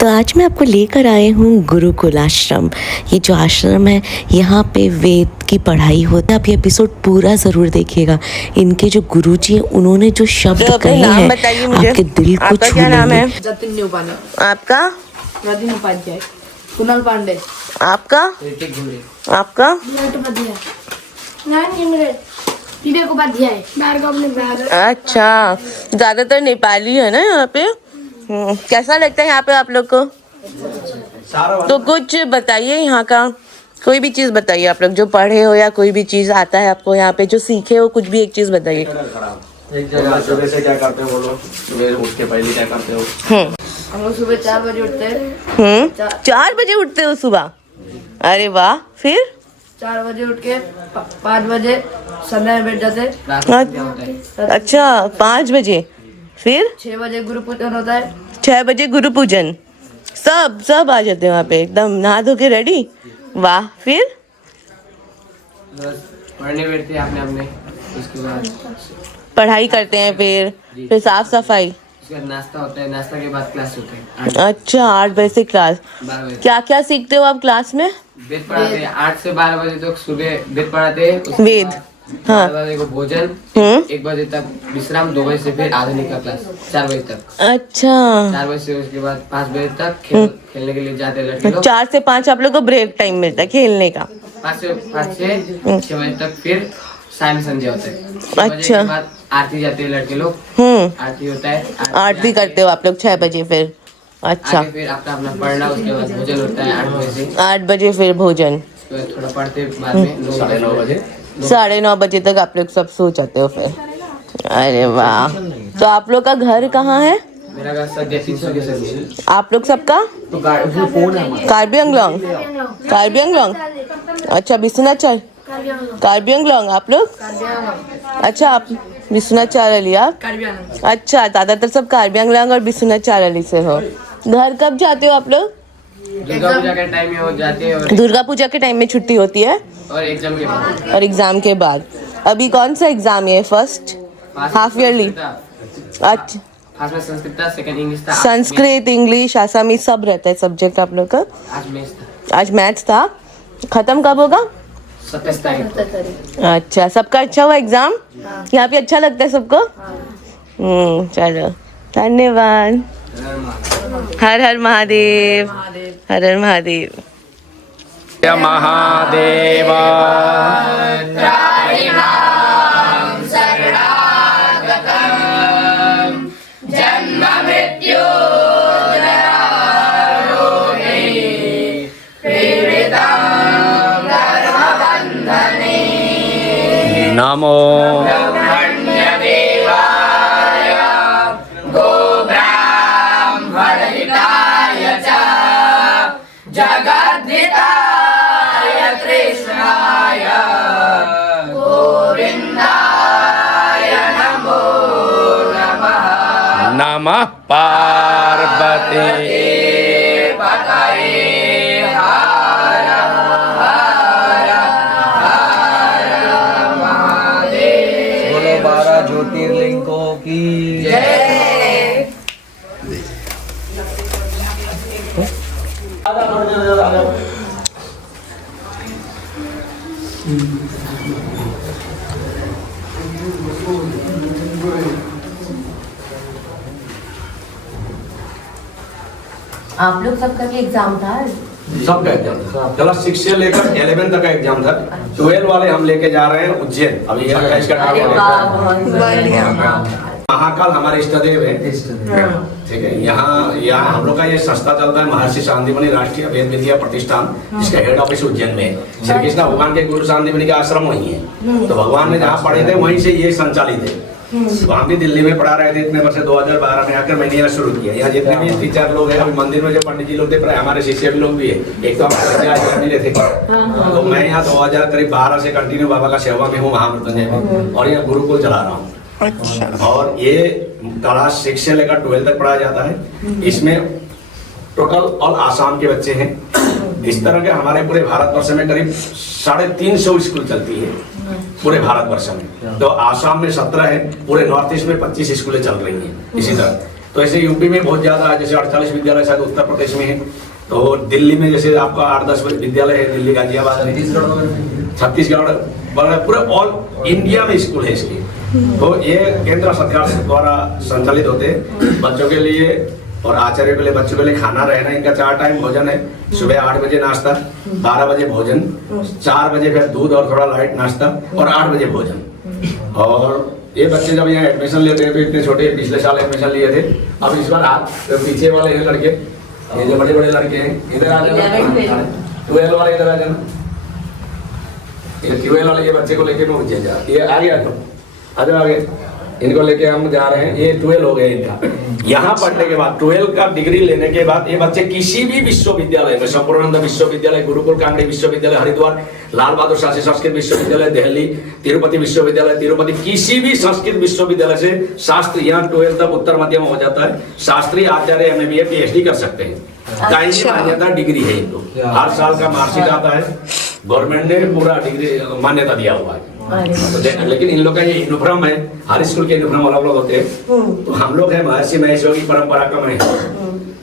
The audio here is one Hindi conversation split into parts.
तो आज मैं आपको लेकर आए हूँ गुरुकुल आश्रम। ये जो आश्रम है यहाँ पे वेद की पढ़ाई होता है। आप ये एपिसोड पूरा ज़रूर देखिएगा। इनके जो गुरुजी हैं उन्होंने जो शब्द कहे हैं आपके दिल को छू लेंगे। जतिन उपाध्याय। आपका? रदिन उपाध्याय। कुणाल पांडे। आपका? आपका? विवेक उपाध्याय। अच्छा, ज़्यादातर नेपाली है ना यहाँ पे। कैसा लगता है यहाँ पे आप लोग को? तो कुछ बताइए यहाँ का, कोई भी चीज़ बताइए। आप लोग जो पढ़े हो या कोई भी चीज़ आता है आपको यहाँ पे जो सीखे हो, कुछ भी एक चीज़ बताइए। एक जगह सुबह से क्या करते हो बोलो? सुबह उठ के पहले क्या करते हो? हम लोग सुबह 4 बजे उठते हैं। 4 बजे उठते हो सुबह? अरे वाह। फिर 4 बजे उठ के 5 बजे संध्या में बैठ जाते। अच्छा, 5 बजे। फिर 6 बजे गुरु पूजन होता है। 6 बजे गुरु पूजन। सब आ जाते हैं वहाँ पे एकदम नहा धो के रेडी। वाह। फिर पढ़ने बैठते हैं अपने उसके बाद पढ़ाई करते हैं। फिर साफ सफाई। उसके बाद नाश्ता होता है। नाश्ता के बाद क्लास होता है। अच्छा, 8 बजे से क्लास। 12 बजे क्या क्या सीखते हो आप क्लास में? वेद पढ़ाते हैं। 8 से 12 बजे तक सुबह वेद पढ़ाते हैं। उसके वेद, बाद हाँ। 12 बजे को भोजन। 1 बजे तक विश्राम। 2 बजे से फिर आधुनिक का क्लास 4 बजे तक। अच्छा, 4 बजे से उसके बाद 5 बजे तक खेलने के लिए जाते हैं लड़के लोग। 4 से 5 आप लोग को ब्रेक टाइम मिलता है खेलने का। 5 से 6 बजे तक फिर सायं संध्या होता है। 6 बजे अच्छा। के बाद आरती जाते हैं लड़के लोग। आरती होता है। आरती करते हो आप लोग 6 बजे। फिर अच्छा, आगे फिर अपना पढ़ना। उसके बाद भोजन होता है 8 बजे से। 8 बजे फिर भोजन। उसके बाद थोड़ा पढ़ते बाद में 9:30 बजे। 9:30 बजे तक आप लोग सब सो जाते हो फिर। अरे वाह। तो आप लोग का घर कहाँ है? मेरा घर सर 300 के सर्विस। आप लोग सबका? तो फोन है कार्बी आंगलोंग। कार्बी आंगलोंग। अच्छा, विश्वनाथ कार्बी आंगलोंग आप लोग? अच्छा, आप विश्वनाथ चारली। आप? अच्छा, ज़्यादातर सब कार्बी आंगलोंग और विश्वनाथ चारली से हो। घर कब जाते हो आप लोग? दुर्गा पूजा के टाइम में हो जाते हैं। और दुर्गा पूजा के टाइम में छुट्टी होती है और एग्जाम के बाद। और एग्जाम के बाद। अभी कौन सा एग्जाम है? First half yearly. अच्छा, फर्स्ट में संस्कृत था, सेकंड इंग्लिश था। संस्कृत, इंग्लिश, आसामी सब रहता है सब्जेक्ट आप लोग का। आज मैथ्स था। आज मैथ्स था। खत्म कब होगा? 27 तारीख को। अच्छा, सबका अच्छा हुआ एग्जाम? यहाँ पे अच्छा लगता है सबको? चलो, धन्यवाद। हर हर महादेव। हर हर महादेव। महादेव नमो नमः पार्वती बोलो 12 ज्योतिर्लिंगों की आप लोग सबका भी एग्जाम था? सबका एग्जाम था। क्लास 6 से लेकर 11 तक का एग्जाम था। 12 वाले हम लेके जा रहे हैं उज्जैन। अभी 28 का महाकाल हमारे इष्टदेव है। ठीक है। यहाँ हम लोग का ये संस्था चलता है महर्षि शांतिमणि राष्ट्रीय वेद विद्या प्रतिष्ठान, जिसका हेड ऑफिस उज्जैन में है। श्री कृष्ण भगवान के गुरु शांतिमणि का आश्रम वही है। तो भगवान ने जहाँ पढ़े थे वहीं से ये संचालित है। वहाँ भी दिल्ली में पढ़ा रहे थे इतने वर्ष। 2012 में आकर मैंने यहाँ शुरू किया। यहाँ जितने भी टीचर लोग हैं, अभी मंदिर में जो पंडित जी लोग थे, प्राय हमारे शिष्य भी लोग भी है। एक तो हमारे थे। तो मैं यहाँ 2012 से कंटिन्यू बाबा का सेवा में हूँ महामृत्युंजय में, और यहाँ गुरुकुल चला रहा हूँ। अच्छा। और ये क्लास 6 से लेकर 12 तक पढ़ाया जाता है। इसमें टोटल ऑल आसाम के बच्चे हैं। इस तरह के हमारे पूरे भारतवर्ष में करीब 350 स्कूल चलती है पूरे भारतवर्ष में। तो आसाम में 17 है, पूरे नॉर्थ ईस्ट में 25 स्कूलें चल रही हैं। इसी तरह तो ऐसे यूपी में बहुत ज्यादा है, जैसे 48 विद्यालय शायद उत्तर प्रदेश में है, तो दिल्ली में जैसे आपका 8-10 विद्यालय है, दिल्ली गाजियाबाद है, छत्तीसगढ़ पूरे ऑल इंडिया में स्कूल है इसकी। तो ये केंद्र सरकार द्वारा संचालित होते हैं बच्चों के लिए और आचार्यों के लिए, बच्चों के लिए खाना रहना, इनका 4 टाइम भोजन है। सुबह 8 बजे नाश्ता, 12 बजे भोजन, 4 बजे फिर दूध और थोड़ा लाइट नाश्ता और 8 बजे भोजन। और ये बच्चे जब यहाँ एडमिशन लेते हैं तो इतने छोटे, पिछले साल एडमिशन लिए थे, अब इस बार हाथ पीछे वाले हैं लड़के, ये जो बड़े बड़े लड़के हैं, इधर आ जाना, 12 वाले इधर आ जाना, ये 12 वाले ये बच्चे को लेके मैं उज्जैन जा, ये आ गया तो आगे इनको लेके हम जा रहे हैं। ये 12 हो गए इनका। यहाँ पढ़ने के बाद 12 का डिग्री लेने के बाद ये बच्चे किसी भी विश्वविद्यालय में, संपूर्णानंद विश्वविद्यालय, गुरुकुल कांगड़ी विश्वविद्यालय हरिद्वार, लाल बहादुर शास्त्री संस्कृत विश्वविद्यालय दिल्ली, तिरुपति विश्वविद्यालय तिरुपति, किसी भी संस्कृत विश्वविद्यालय से शास्त्री, यहाँ 12 तक उत्तर मध्य में हो जाता है, शास्त्री आचार्य MA BA PhD कर सकते हैं। मान्यता डिग्री है इनको, हर साल का मार्कशीट आता है, गवर्नमेंट ने पूरा डिग्री मान्यता दिया हुआ है। तो लेकिन इन लोग का ये यूनिफॉर्म है, हर स्कूल के यूनिफॉर्म अलग अलग होते हैं। तो हम लोग है महर्षि महेश योगी परंपरा का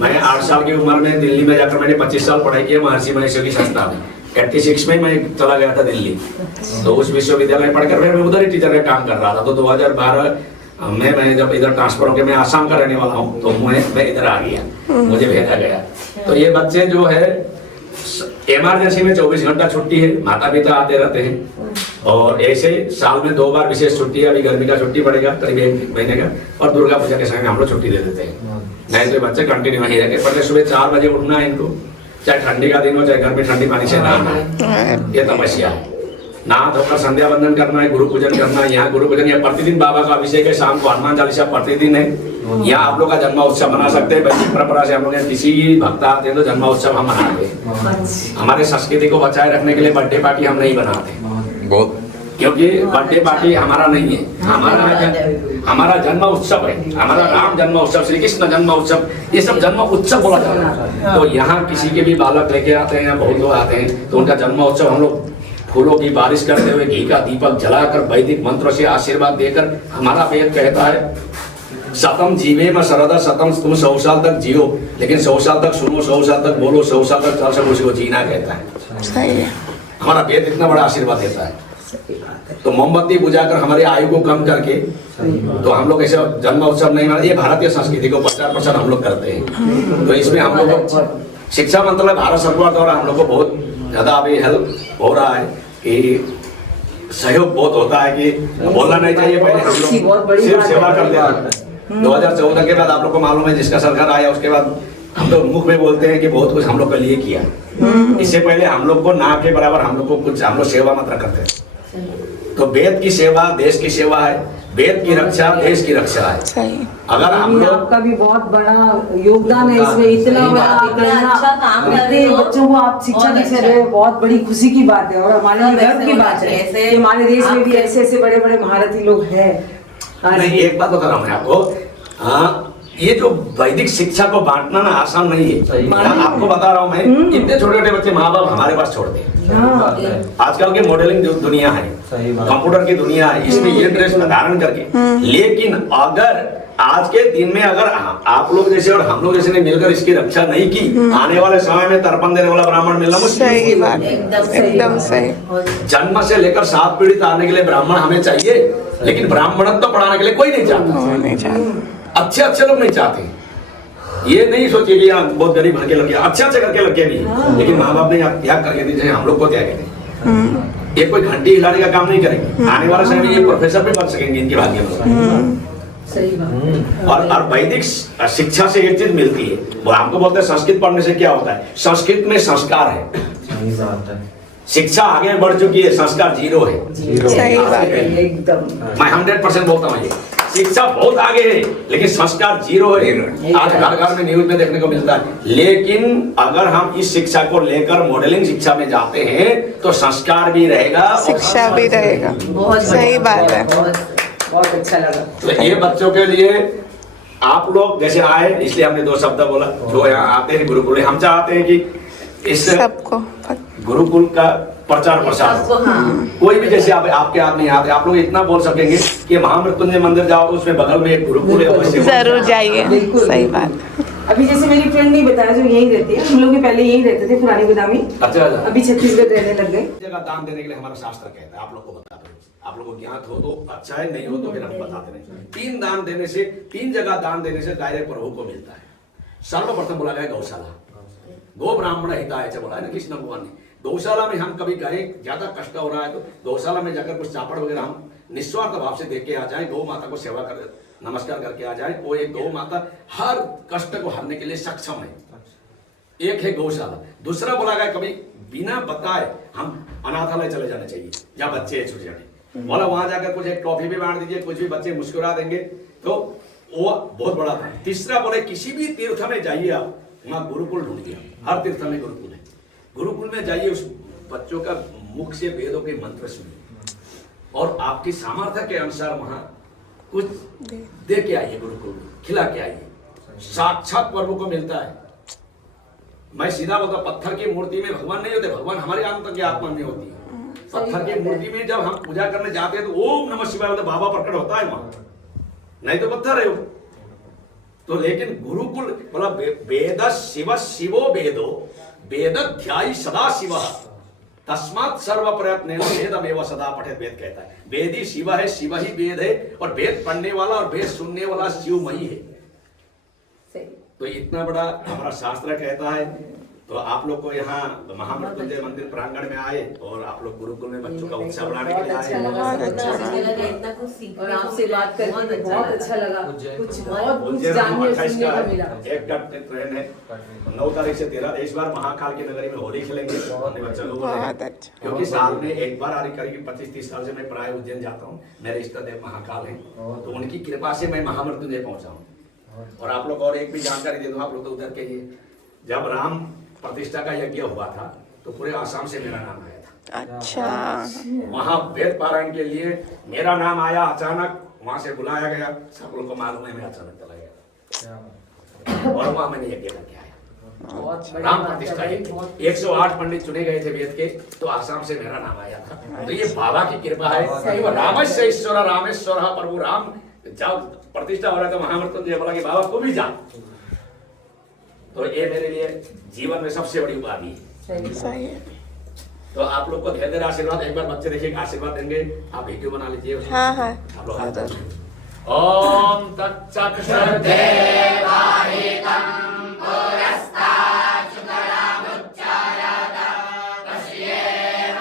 मैं 8 साल की उम्र में दिल्ली में जाकर मैंने 25 साल पढ़ाई की महर्षि महेश योगी संस्था में। 86 में मैं चला गया था दिल्ली, तो उस विश्वविद्यालय में पढ़कर मैं उधर ही टीचर का काम कर रहा था। तो 2012 में मैं जब इधर ट्रांसफर होकर, मैं आसाम का रहने वाला हूँ, तो मैं इधर आ गया, मुझे भेजा गया। तो ये बच्चे जो है इमरजेंसी में 24 घंटा छुट्टी है, माता पिता आते रहते हैं, और ऐसे साल में 2 बार विशेष छुट्टी है। अभी गर्मी का छुट्टी पड़ेगा करीब 1 महीने का, और दुर्गा पूजा के समय हम लोग छुट्टी दे देते हैं। नहीं तो बच्चे कंटिन्यू वहीं रहते, पहले सुबह 4 बजे उठना है इनको, चाहे ठंडी का दिन हो चाहे गर्मी, ठंडी पानी से नहाना है, ये तपस्या है। नहा धोकर संध्या वंदन करना है, गुरु पूजन करना है। यहाँ गुरु पूजन या प्रतिदिन बाबा का अभिषेक है, शाम को हनुमान चालीसा प्रतिदिन है। यहाँ आप लोग का जन्मोत्सव मना सकते हैं, वैदिक परंपरा से हम लोग किसी भक्त आते हैं तो जन्मोत्सव हम मनाते हैं। हमारे संस्कृति को बचाए रखने के लिए बर्थडे पार्टी हम नहीं बनाते बहुत, क्योंकि बर्थडे पार्टी हमारा नहीं है, हमारा जन्म उत्सव है, हमारा राम जन्म उत्सव, श्री कृष्ण जन्म उत्सव, ये सब जन्म उत्सव बोला जाता है। तो यहाँ किसी के भी बालक लेके आते हैं या बहुत लोग आते हैं, तो उनका जन्म उत्सव हम लोग फूलों की बारिश करते हुए, घी का दीपक जलाकर, वैदिक मंत्रों से आशीर्वाद देकर, हमारा वेद कहता है शतम जीवे में सरदा शतम, तुम 100 साल तक जियो, लेकिन 100 साल तक सुनो, 100 साल तक बोलो, 100 साल तक चल सको, उसको जीना कहता है। सही है। हमारा वेद इतना बड़ा आशीर्वाद देता है। तो मोमबत्ती बुझाकर हमारे आयु को कम करके, तो हम लोग ऐसे जन्म उत्सव नहीं मनाते। ये भारतीय संस्कृति को 50% हम लोग करते हैं। तो इसमें हम लोग शिक्षा मंत्रालय भारत सरकार द्वारा हम लोग को बहुत ज्यादा अभी हेल्प हो रहा है, कि सहयोग बहुत होता है, कि बोलना नहीं चाहिए, पहले हम लोग सिर्फ सेवा करते हैं। 2014 के बाद आप लोग को मालूम है, जिसका सरकार आया उसके बाद हम लोग मुख में बोलते हैं कि बहुत कुछ हम लोग के लिए किया। इससे पहले हम लोग को ना के बराबर हम लोग को कुछ, हम लोग सेवा मात्र करते हैं। तो वेद की सेवा देश की सेवा है, वेद की रक्षा देश की रक्षा है। सही। अगर हम लोग, आपका भी बहुत बड़ा योगदान है इसमें, इतना इतने बच्चों को आप शिक्षा दे रहे हो, बहुत बड़ी खुशी की बात है और हमारे लिए गर्व की बात है कि हमारे देश में भी ऐसे ऐसे बड़े बड़े महारथी लोग हैं। नहीं, एक बात बता रहा हूँ मैं आपको, ये जो वैदिक शिक्षा को बांटना ना आसान नहीं है। आपको बता रहा हूँ मैं, इतने छोटे छोटे बच्चे माँ बाप हमारे पास छोड़ दे। आजकल के मॉडलिंग जो दुनिया है, कंप्यूटर की दुनिया है, इसमें ये ड्रेस में धारण करके, लेकिन अगर आज के दिन में अगर आप लोग जैसे और हम लोग जैसे ने मिलकर इसकी रक्षा नहीं की, आने वाले समय में तर्पण देने वाला ब्राह्मण मिलना मुश्किल। सही बात, एकदम सही। जन्म से लेकर 7 पीढ़ी तक के लिए ब्राह्मण हमें चाहिए, लेकिन ब्राह्मणत्व पढ़ाने के लिए कोई नहीं चाहता। अच्छे अच्छे लोग नहीं चाहते। ये नहीं सोचिए कि यहाँ बहुत गरीब घर के लड़के, अच्छे अच्छे घर के लड़के भी, लेकिन माँ बाप ने त्याग करके दी, हम लोग को त्याग दें। ये कोई घंटी हिलाने का काम नहीं करेंगे, आने वाले समय में ये प्रोफेसर भी बन सकेंगे इनके भाग्य में। सही बात। और वैदिक शिक्षा से एक चीज मिलती है, वो हमको बोलते हैं संस्कृत पढ़ने से क्या होता है, संस्कृत में संस्कार है। शिक्षा आगे बढ़ चुकी है, संस्कार 0 है। सही बात है, एकदम। मैं 100% बोलता हूँ, ये शिक्षा बहुत आगे है लेकिन संस्कार 0 है। आज घर घर में न्यूज में देखने को मिलता है। लेकिन अगर हम इस शिक्षा को लेकर मॉडलिंग शिक्षा में जाते हैं तो संस्कार भी रहेगा, शिक्षा भी रहेगा। बहुत सही बात है, बहुत अच्छा लगा। तो ये बच्चों के लिए आप लोग जैसे आए, इसलिए हमने 2 शब्द बोला। जो यहाँ आते हैं गुरुकुल, हम चाहते हैं कि इस सबको गुरुकुल का प्रचार प्रसार हो। कोई भी जैसे आपके आदमी यहाँ थे, आप लोग इतना बोल सकेंगे कि महामृत्युंजय मंदिर जाओ तो उसमें बगल में एक गुरुकुल है, अवश्य जरूर जाइए। बिल्कुल, सही बिल्कुल। बात। अभी जैसे मेरी फ्रेंड ने बताया जो यहीं रहती है, हम लोग भी पहले यहीं रहते थे पुरानी गोदामी, अच्छा अभी छत्तीसगढ़ रहने लग गए। जगह दान देने के लिए हमारा शास्त्र कहता है, आप लोग को बता दो, आप लोग को ज्ञात हो तो अच्छा है, नहीं हो तो फिर हम बताते नहीं। 3 दान देने से, 3 जगह दान देने से डायरेक्ट प्रभु को मिलता है। सर्वप्रथम बोला गया गौशाला, गो ब्राह्मण हिताय बोला है ना कृष्ण भगवान ने। गौशाला में हम कभी गए, ज्यादा कष्ट हो रहा है तो गौशाला में जाकर कुछ चापड़ वगैरह हम निस्वार्थ भाव से देख के आ जाए, गौ माता को सेवा कर नमस्कार करके आ जाए। वो एक गौ माता हर कष्ट को हरने के लिए सक्षम है। एक है गौशाला। दूसरा बोला गया कभी बिना बताए हम अनाथालय चले जाने चाहिए, जहाँ बच्चे हैं छोटे छोटे, बोला वहां जाकर कुछ एक टॉफी भी बांट दीजिए, कुछ भी बच्चे मुस्कुरा देंगे तो वो बहुत बड़ा था। तीसरा बोले किसी भी तीर्थ में जाइए आप, वहां गुरुकुल ढूंढिए, हर तीर्थ में गुरुकुल है। गुरुकुल में जाइए, उस बच्चों का मुख से वेदों के मंत्र सुनिए और आपकी सामर्थ्य के अनुसार वहां कुछ दे के आइए, गुरुकुल में खिला के आइए, साक्षात प्रभु को मिलता है। मैं सीधा बोलता, पत्थर की मूर्ति में भगवान नहीं होते, भगवान हमारे अंतर की आत्मा में होती है। पत्थर की मूर्ति में जब हम पूजा करने जाते हैं तो ओम नमः शिवाय बोलते बाबा प्रकट होता है वहां, नहीं तो पत्थर है वो तो। लेकिन गुरुकुल बोला वेद शिव शिवो वेदो वेदध्यायी सदा शिव तस्मात् सर्व प्रयत्न वेदमेव सदा पठेत। वेद कहता है वेदी शिव है, शिव ही वेद है, और वेद पढ़ने वाला और वेद सुनने वाला शिवमयी है। तो इतना बड़ा हमारा शास्त्र कहता है। तो आप लोग को यहाँ महामृत्युंजय मंदिर प्रांगण में आए और आप लोग गुरुकुल में बच्चों का उत्साह बढ़ाने के लिए आए। और आपसे बात करके बहुत अच्छा लगा, कुछ बहुत कुछ जानने और सुनने को मिला। एक का ट्रेन है 9 तारीख से 13, इस बार महाकाल की नगरी में होली खेलेंगे अपने बच्चों लोगों ने, क्योंकि साल में एक बार आ रही, करीब 25-30 साल से मैं प्राय उज्जैन जाता हूँ, मेरे इष्ट देव महाकाल हैं, तो उनकी कृपा से मैं महामृत्युंजय पहुंचा हूँ। और आप लोग और एक भी जानकारी दे दो, आप लोग तो उधर के ही, जब राम प्रतिष्ठा का यज्ञ हुआ था तो पूरे आसाम से मेरा नाम आया था। अच्छा, वहां वेद पारायण के लिए मेरा नाम आया, अचानक वहां से बुलाया गया, सब लोग को मालूम है, मैं अचानक चला गया और वहां मैंने यज्ञ करके आया। राम प्रतिष्ठा 108 पंडित चुने गए थे वेद के, तो आसाम से मेरा नाम आया था। तो ये बाबा की कृपा है। रामस्य ईश्वर रामेश्वर प्रभु राम, जब प्रतिष्ठा हो रहा था महामृत्युंजय बोला कि बाबा तुम भी जा। तो ये मेरे लिए जीवन में सबसे बड़ी उपाधि है। सही है। तो आप लोग को धैर्य आशीर्वाद, एक बार बच्चे देखिए आशीर्वाद देंगे, आप वीडियो बना लीजिए। हाँ हाँ, आप लोग हाथ जोड़िए। ओम तत्सत् सर्वदेवाहितं पुरस्तात् शुक्रामुच्चारत पश्येमाचारतः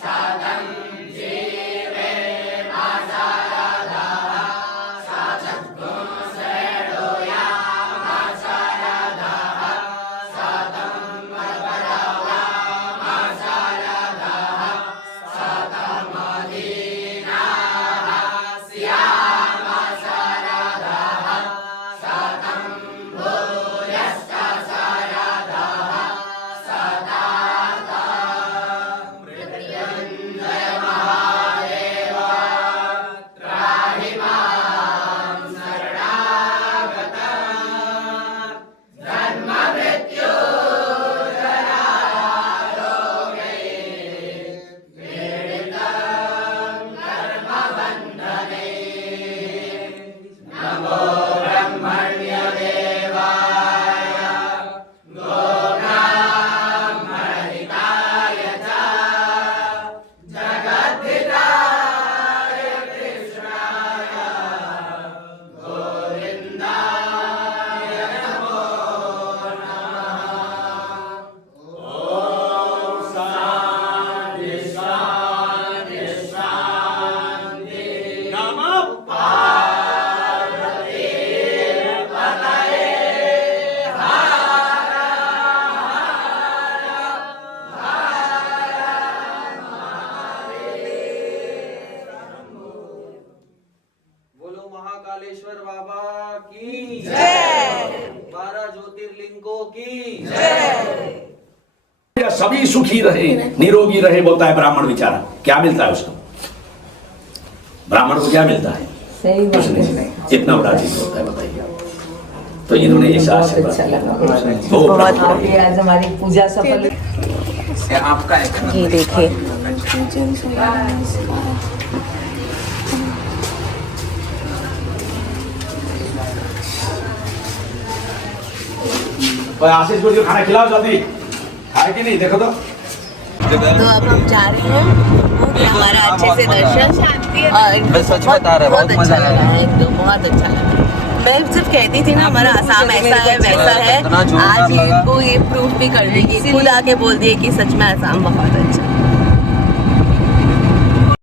शतं जीवेमाचारतः सचद्गुणसेडोयामाचारतः शतं वरपरवामाचारतः शतमदीनाः स्यामाचारतः शतं भूयश्चरतः शताता मृत्युञ्जय महादेव त्राहि मां शरणागतम् जन्ममृत्युजरारोगे पीडितं कर्मबन्धने नमो ब्रह्मण्यदेवाय गोब्राह्मणहिताय च जगद्धिताय कृष्णाय गोविन्दाय नमो नमः। ॐ शान्ति शान्ति शान्ति। नमः पार्वती पतये बोलो महाकालेश्वर बाबा की जय। 12 ज्योतिर्लिंगों की सभी सुखी रहे, निरोगी रहे, बोलता है ब्राह्मण बेचारा। क्या मिलता है उसको? ब्राह्मण को क्या मिलता है? कुछ नहीं। इतना बड़ा चीज होता है, बताइए। तो इन्होंने ऐसा बहुत आशीर्वाद अच्छा दिया। लगा बहुत आपकी आज हमारी पूजा सफल आपका है ये देखिए और आशीष को खाना खिलाओ जल्दी, खाए कि नहीं देखो तो। तो अब हम जा रहे हैं, हो गया हमारा अच्छे से दर्शन और मैं सच बता रहा हूँ, बहुत बहुत अच्छा मजा लगा आया। है, एकदम बहुत अच्छा लगा। मैं सिर्फ कहती थी ना हमारा आसाम ऐसा है वैसा है, इतना जोरदार आज लगा। इनको ये प्रूफ भी कर देगी, खुद आके बोल दिए कि सच में आसाम बहुत अच्छा है।